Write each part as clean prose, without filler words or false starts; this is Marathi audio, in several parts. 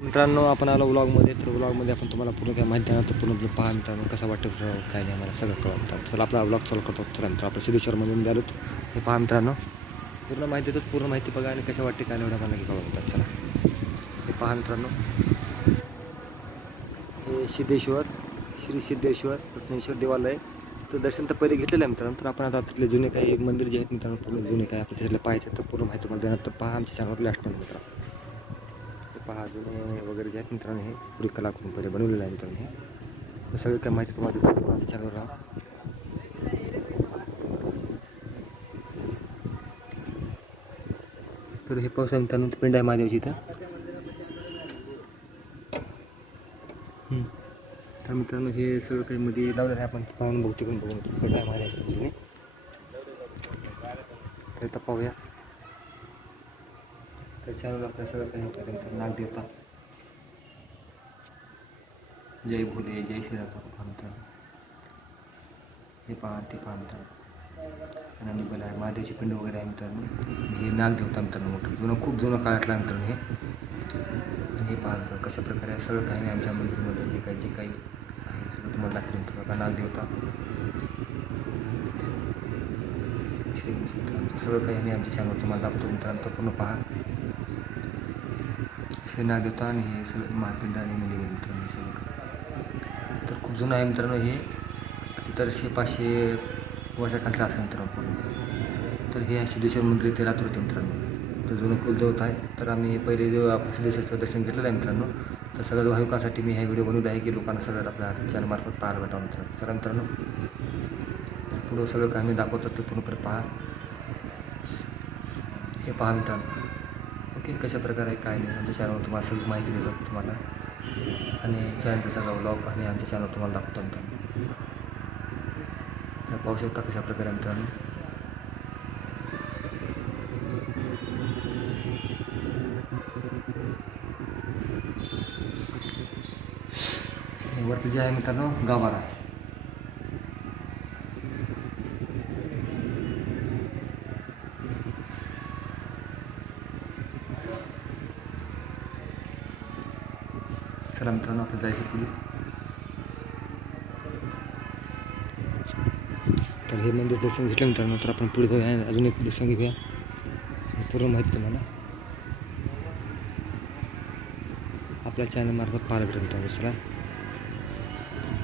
मित्रांनो, आपण आलो व्लॉगमध्ये. तर व्लॉगमध्ये आपण तुम्हाला पूर्ण काय माहिती देणार. तर पूर्ण पहा मित्रांनो, कसं वाटतं काय नाही आम्हाला सगळं कळतं. चला आपला व्लॉग चालू करतो. चला मित्र, आपण सिद्धेश्वरमधून गेलो. हे पहा मित्रांनो, पूर्ण माहिती देतो. पूर्ण माहिती बघा आणि कसं वाटते काय नाही एवढं मला कळवतात. चला हे पहा मित्रांनो, हे सिद्धेश्वर, श्री सिद्धेश्वर रत्नेश्वर देवालय. तर दर्शन तर पहिले घेतलेलं आहे मित्रांनो. तर आपण आता तिथले जुने काही मंदिर जे आहेत मित्रांनो, पूर्ण जुने काय आपण तिथले पाहायचे तर पूर्ण माहिती तुम्हाला देणार. तर पहा आमच्या चॅनलवर लास्ट मित्रांनो. पहा जुने वगैरे जे आहेत मित्रांनो, हे पुरी कलाकृती पहिले बनवलेलं आहे मित्रांनो. हे सगळी काय माहिती तुम्हाला देतो माझ्या चॅनलवर राहा. तर हे पावसा मित्रांनो पिंड आहे महादेवची इथं. तर मित्रांनो, हे सगळं काही मध्ये लावलेलं आहे. आपण पाहून बहुते पण बघून पिंड आहे महादेवची जुने. तर इथं पाहूया. तर चॅनल आपल्या सगळं काही पर्यंत नाग देवता, जय भोले, जय श्रीराम पाहता. हे पहा ते पाहता आणि बल आहे महादेवची पिंड वगैरे आहे मित्रांनो. हे नाग देवता मित्रांनो, मोठं जुनं, खूप जुनं काळातला मित्रांनो हे. आणि हे पहा कशा प्रकारे सगळं काही नाही आमच्या मंदिरमध्ये जे काही आहे सगळं तुम्हाला दाखवून मित्रांनो. का नाग देवता सगळं काही आम्ही आमच्या चॅनलवर तुम्हाला दाखवतो मित्रांनो. तर पूर्ण पहा. हे नाग देवता आणि हे सगळं महापिंड आणि मंदिर मित्रांनो. हे सगळं काही तर खूप जुनं आहे मित्रांनो. हे तर 500 वर्षाखालचं असं मित्रांनो पूर्ण. तर हे सिद्धेश्वर मंदिर ते रात्र होते मित्रांनो. तर जुनं कुलदेवता आहे. तर आम्ही पहिले जेव्हा आपण सिद्धेश्वरचं दर्शन घेतलेलं आहे मित्रांनो. तर सगळ्या भाविकांसाठी मी हा व्हिडिओ बनवला आहे की लोकांना सगळं आपल्या चॅनलमार्फत पाहायला भेटावं मित्रांनो. चला मित्रांनो, पुढं सगळं काय आम्ही दाखवतो ते पूर्णपणे पहा. हे पहा मित्रांनो. ओके, कशा प्रकारे आहे काय नाही आमच्या चॅनलवर तुम्हाला सगळी माहिती देतो तुम्हाला. आणि चॅनलचा सगळा व्लॉग आम्ही आमच्या चॅनलवर तुम्हाला दाखवतो मित्रांनो. पाहू शकता कशा प्रकारे मित्रांनो. वरती जे आहे मित्रांनो गाभारा आहे. चला मित्रांनो, आपण जायचं पुढे. तर हे मंदिर दर्शन घेतलं मित्रांनो. तर आपण पुढे जाऊया, अजून एक दर्शन घेऊया, पूर्ण माहिती तुम्हाला आपल्या चॅनलमार्फत पाहायला भेटेल मित्रांनो. चला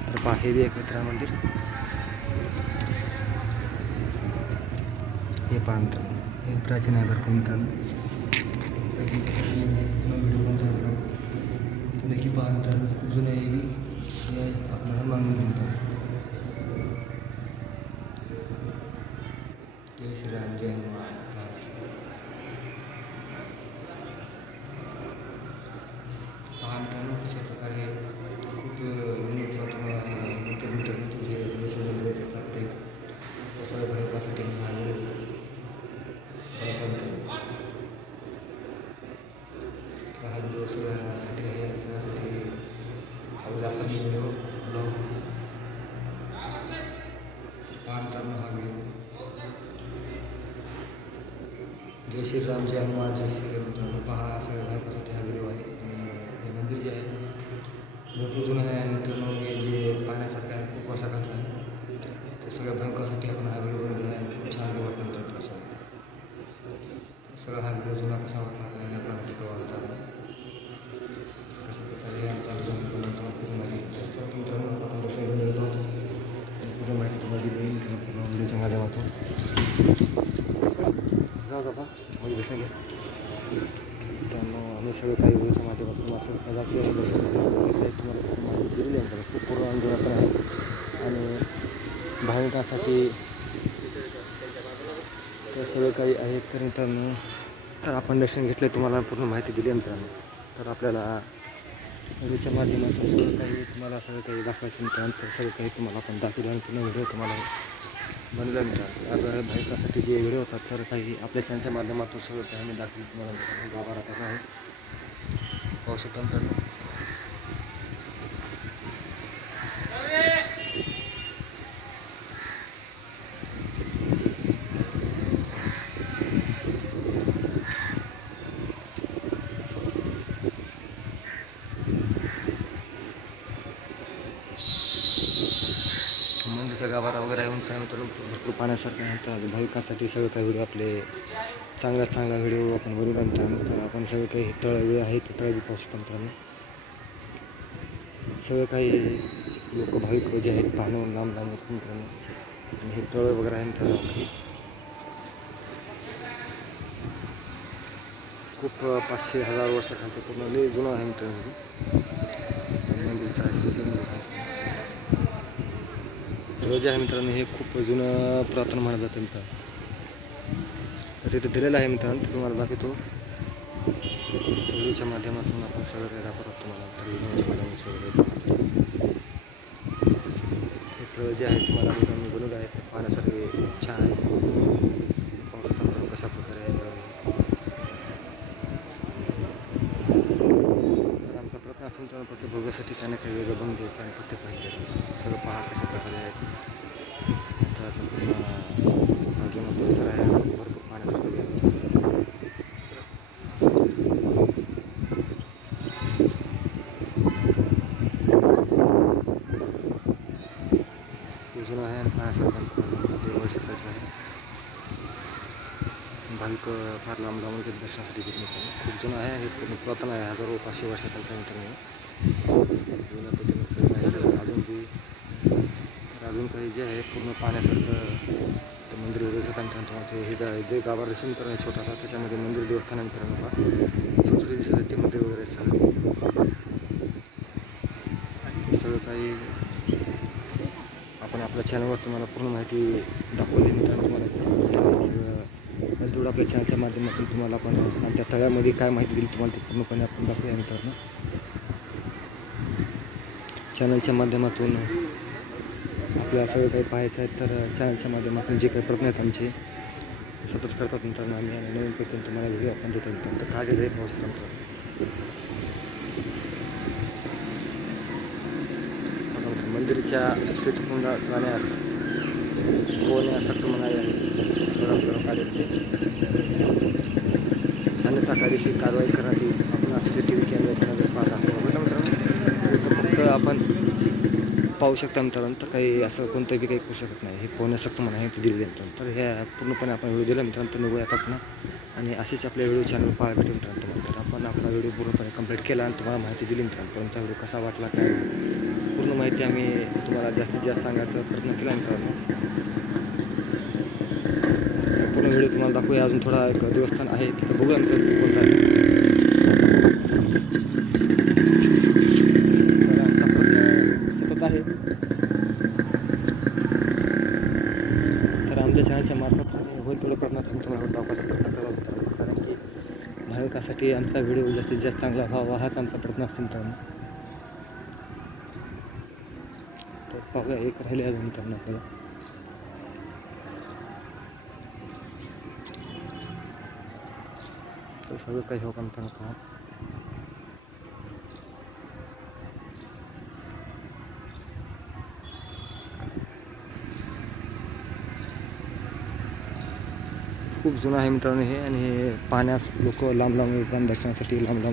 तर पहा, हे बी एक मित्रांनो मंदिर. हे पहा मित्रांनो, हे प्राचीन आहे भरपूर मित्रांनो. नक्की पहा मित्रांनो, खूप जुनं आहे. आपलं हनुमान मंदिर मित्रांनो. जय श्रीराम, जय हनुमान. पहा मित्रांनो कशा प्रकारे खूप मीटर जे सिद्धेश्वर मंदिरात असतात ते सगळ्या भाविकांसाठी मी हा व्हिडिओ हा व्हिडिओ सगळ्यासाठी आहे. सगळ्यासाठी आवडला असा मी व्हिडिओ ब्लॉग पहा मित्रांनो. हा व्हिडिओ जय श्रीराम, जय हनुमान, जय श्रीराम मित्रांनो. पहा सगळ्या भाविकांसाठी हा व्हिडिओ आहे. आणि हे मंदिर जे आहे भरपूर जुनं आहे मित्रांनो. हे जे पाहण्यासारखं आहे, खूप वर्षाखालचं आहे. ते सगळ्या भाविकांसाठी आपण हा व्हिडिओ बनवला आहे. आणि खूप छान व्हिडिओ वाटतं मित्रांनो. सगळा हा व्हिडिओ जुना कसा वाटला काय नाही आपल्याला शिकवायला कशा प्रकारे आमचा पूर्ण माहिती मित्रांनो आपण दर्शन घेऊन येतो. पूर्ण माहिती तुम्हाला दिली पूर्ण व्हिडिओच्या माध्यमातून. जाऊ बाबा माझी दर्शन घ्या मित्रांनो. आम्ही सगळं काही व्हिडिओच्या माध्यमातून असं दर्शन घेतलं आहे. तुम्हाला पूर्ण माहिती दिलेली आहे. खूप पूर्ण आंदोलन पण आहे आणि भाविकांसाठी तर सगळं काही आहे. तर मित्रांनो, तर आपण दर्शन घेतलं आहे, तुम्हाला पूर्ण माहिती दिली आहे मित्रांनो. तर आपल्याला व्हिडिओच्या माध्यमातून सगळं काही तुम्हाला सगळं काही दाखवायचं मित्रांनो. तर सगळं काही तुम्हाला आपण दाखवलं आणि पूर्ण व्हिडिओ तुम्हाला बनवला मित्रांनो. आज भाविकांसाठी जे व्हिडिओ होतात तर काही आपल्या चॅनलच्या माध्यमातून सगळं काही आम्ही दाखवलं तुम्हाला. गाभारा कसा आहे पाहू शकता मित्रांनो. नदीचा गाभारा वगैरे आहे, उंच आहे मित्रांनो, भरपूर पाण्यासारखं आहे. तर भाविकांसाठी सगळं काही व्हिडिओ आपले चांगला व्हिडिओ आपण बनवला मित्रांनो. तर आपण सगळं काही तळ वेळ आहे ते तळ बी पाहू शकतो मित्रांनो. सगळं काही लोक भाविक जे आहेत पाहणं लांब मित्रांनो. आणि हे तळ वगैरे आहे मित्रांनो काही खूप 500-1000 वर्षाखालचं पूर्ण लय जुनं आहे मित्रांनो. मंदिरचं आहे तळ जे आहे मित्रांनो हे खूप जुनं पुरातन मानलं जातं मित्रांनो. तर तिथे दिलेलं आहे मित्रांनो, ते तुम्हाला दाखवतो. व्हिडिओच्या माध्यमातून आपण सगळं काही दाखवतात तुम्हाला. तर व्हिडिओच्या माध्यमातून सगळं हे तळ जे आहे तुम्हाला मित्रांनो बनवलं आहे, ते पाहण्यासाठी खूप छान आहे. पाहू शकता मित्रांनो कशा प्रकारे आहे तळ. तर आमचा प्रयत्न असतो मित्रांनो प्रत्येक भोगासाठी काही ना काही वेगळं बनवून द्यायचं आणि प्रत्येक पाहिजे सगळं पहा कशा प्रकारे आहे. तळाचं पूर्ण बाजूला परिसर आहे, भरपूर पाण्यासारखं आहे. जुनं आहे आणि पाण्यासारखं 1.5 वर्षाखालचं आहे. भाविक फार लांब दर्शनासाठी घेत नाही. खूप जुनं आहे, हे पूर्ण पुरातन आहे, 1000-500 वर्षाखालचं मित्रांनो. जुन्या पद्धतीने अजून काही जे आहे पूर्ण पाण्यासारखं तर मंदिर वगैरे सकाळ मित्रांनो. हे जे गाभारा दिसतं मित्रांनो छोटासा, त्याच्यामध्ये मंदिर देवस्थान आहे मित्रांनो. छोटे दिसत ते मंदिर वगैरे सगळं काही आपण आपल्या चॅनलवर तुम्हाला पूर्ण माहिती दाखवली मित्रांनो. तुम्हाला सगळं तेवढं आपल्या चॅनलच्या माध्यमातून तुम्हाला आपण त्या तळ्यामध्ये काय माहिती दिली तुम्हाला ते पूर्णपणे आपण दाखवूया मित्रांनो. चॅनलच्या माध्यमातून आपल्याला सगळं काही पाहायचं आहे, तर चॅनलच्या माध्यमातून जे काही प्रयत्न आहेत आमचे सतत करतात मित्रांनो आम्ही, आणि नवीन पद्धतीने तुम्हाला व्हिडिओ आपण देतो मित्रांनो. तर काय दिलं आहे पाहू शकतो मित्रांनो. मंदिरच्या तीर्थकुंड जाण्यास पोहण्यासाठी म्हणाले आहे काढले, अन्यथा कायदेशीर कारवाई करण्यात येईल. आपण CCTV कॅमेऱ्याच्या नजर पाहत आहोत मित्रांनो. फक्त आपण पाहू शकता मित्रांनो. तर काही असं कोणतं बी काही करू शकत नाही. हे पोहण्यासाठी म्हणा हे ते दिलेले मित्रांनो. तर ह्या पूर्णपणे आपण व्हिडिओ दिला मित्रांनो. तर बघूया आता पुन्हा आणि असेच आपल्या व्हिडिओ चॅनल पाहायला भेटेल मित्रांनो तुम्हाला. तर आपण आपला व्हिडिओ पूर्णपणे कंप्लीट केला आणि तुम्हाला माहिती दिली मित्रांनो. पण व्हिडिओ कसा वाटला काय पूर्ण माहिती आम्ही तुम्हाला जास्तीत जास्त सांगायचा प्रयत्न केला मित्रांनो. पूर्ण व्हिडिओ तुम्हाला दाखवूया. अजून थोडा एक देवस्थान आहे तिथं बघूया मित्रांनो कोणता आहे. तर आमचा प्रयत्न सतत आहे. तर आमच्या चॅनलच्या मार्फत होईल तेवढं प्रयत्न आम्ही तुम्हाला दाखवायचा प्रयत्न करत मित्रांनो. कारण की भाविकासाठी आमचा व्हिडिओ जास्तीत जास्त चांगला व्हावा हाच आमचा प्रयत्न असतो मित्रांनो. तर पाहूया एक राहिले अजून मित्रांनो आपल्याला. तर सगळं काही हो का मित्रांनो पहा. खूप जुनं आहे मित्रांनो हे, आणि हे पाहण्यास लोक लांब येतात दर्शनासाठी लांब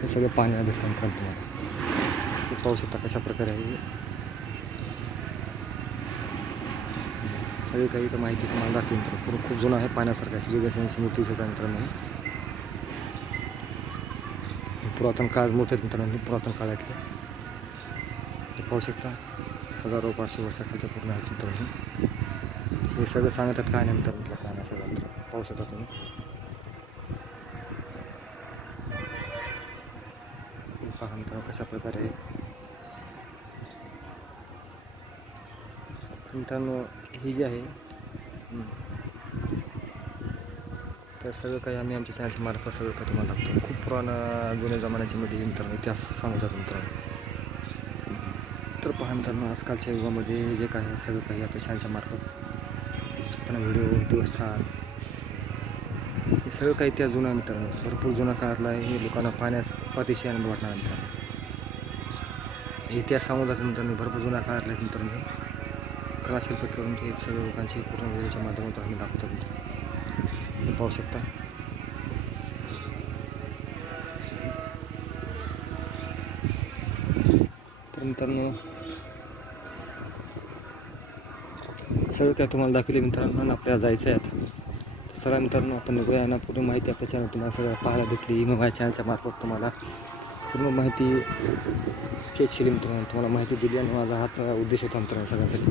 हे सगळं पाहायला भेटतं मित्रांनो तुम्हाला. हे पाहू शकता कशा प्रकारे आहे. सगळी काही तर माहिती तुम्हाला दाखवेल मित्रांनो. पूर्ण खूप जुनं आहे पाहण्यासारखं. श्री गणेशांची मूर्ती दिसत आहे मित्रांनो. पुरातन काळात मूर्ती आहेत मित्रांनो, पुरातन काळातले हे पाहू शकता. 1000-500 वर्षाखालचं पूर्ण आहे मित्रांनो. हे सगळं सांगतात काय नाही मित्रांनो. काय नाही सगळं मित्रांनो पाहू शकता तुम्ही. हे पहा मित्रांनो कशा प्रकारे मित्रांनो ही जी आहे. तर सगळं काही आम्ही आमच्या चॅनलच्या मार्फत सगळं काही तुम्हाला दाखवतो. खूप पुराणं जुन्या जमान्याच्या मध्ये मित्रांनो इतिहास सांगतात मित्रांनो. तर पहा मित्रांनो आजकालच्या युगामध्ये जे काही आहे सगळं काही आपल्या चॅनलच्या मार्फत आपण व्हिडिओ देवस्थान हे सगळं काही इतिहास जुना आहे मित्रांनो. भरपूर जुन्या काळातला आहे. हे लोकांना पाहण्यास खूप अतिशय आनंद वाटणार मित्रांनो. इतिहास सांगू जातो मित्रांनो. भरपूर जुन्या काळातला आहे मित्रांनो. हे कलाशिल्प करून हे सगळ्या लोकांची पूर्ण व्हिडिओच्या माध्यमातून आम्ही दाखवतो मित्रांनो. हे पाहू शकता. तर मित्रांनो सगळं काय तुम्हाला दाखवले मित्रांनो आणि आपल्याला जायचं आहे आता. तर चला मित्रांनो आपण निघूया ना. पूर्ण माहिती आपल्या चॅनल तुम्हाला सगळं पाहायला भेटली. मग माझ्या चॅनलच्या मार्फत तुम्हाला पूर्ण माहिती स्केच केली मित्रांनो, तुम्हाला माहिती दिली आणि माझा हाच उद्देश होता मित्रांनो सगळ्यांसाठी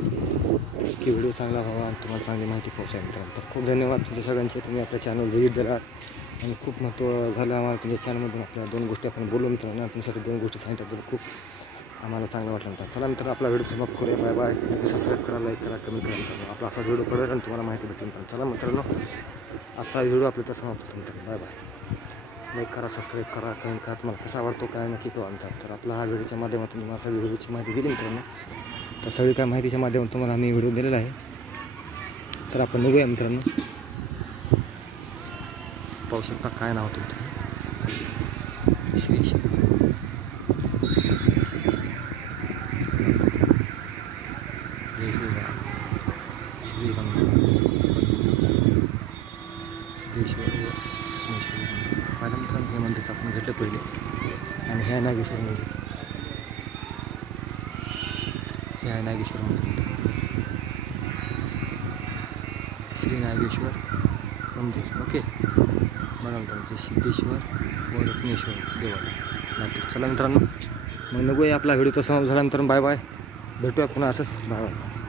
की व्हिडिओ चांगला व्हावा आणि तुम्हाला चांगली माहिती पोहोचावी मित्रांनो. तर खूप धन्यवाद तुमच्या सगळ्यांचे, तुम्ही आपल्या चॅनल व्हिजिट दिलात आणि खूप महत्त्व झालं आम्हाला तुमच्या चॅनलमधून. आपल्या 2 गोष्टी आपण बोललो मित्रांनो आणि तुमच्यासाठी 2 गोष्टी सांगितल्याबद्दल खूप आम्हाला चांगलं वाटलं नंतर. चला मित्रांनो आपला व्हिडिओ समाप्त करूया. Bye bye. सबस्क्राईब करा, लाईक करा, कमेंट करा मित्रांनो. आपला असाच व्हिडिओ पडेल आणि तुम्हाला माहिती भेटेल मित्रांनो. चला मित्रांनो आजचा व्हिडिओ आपल्या तर समाप्त होतो मित्रांनो. Bye bye. लाईक करा, सबस्क्राईब करा, कमेंट करा, तुम्हाला कसा आवडतो काय नक्की कळवा मित्रांनो. तर आपला हा व्हिडिओच्या माध्यमातून तुम्हाला असा व्हिडिओची माहिती दिली मित्रांनो. तर सगळी काय माहितीच्या माध्यमातून तुम्हाला आम्ही व्हिडिओ दिलेला आहे. तर आपण निघूया मित्रांनो. पाहू शकता काय नाव होतं मित्रांनो, श्री श्री जय श्रीराम, श्री सिद्धेश्वर व महेश्वर मंदिर. पहिल्या मित्रांनो हे मंदिरचं आपण घेतलं पहिले आणि हे आहे नागेश्वर मंदिर. हे आहे नागेश्वर मंदिर, श्री नागेश्वर मंदिर. ओके बघा मित्रांनो, सिद्धेश्वर व रत्नेश्वर देवालय. चला मित्रांनो मग नको आपला व्हिडिओ तर समाप्त झाला मित्रांनो. Bye bye. भेटूया पुन्हा असंच. Bye bye.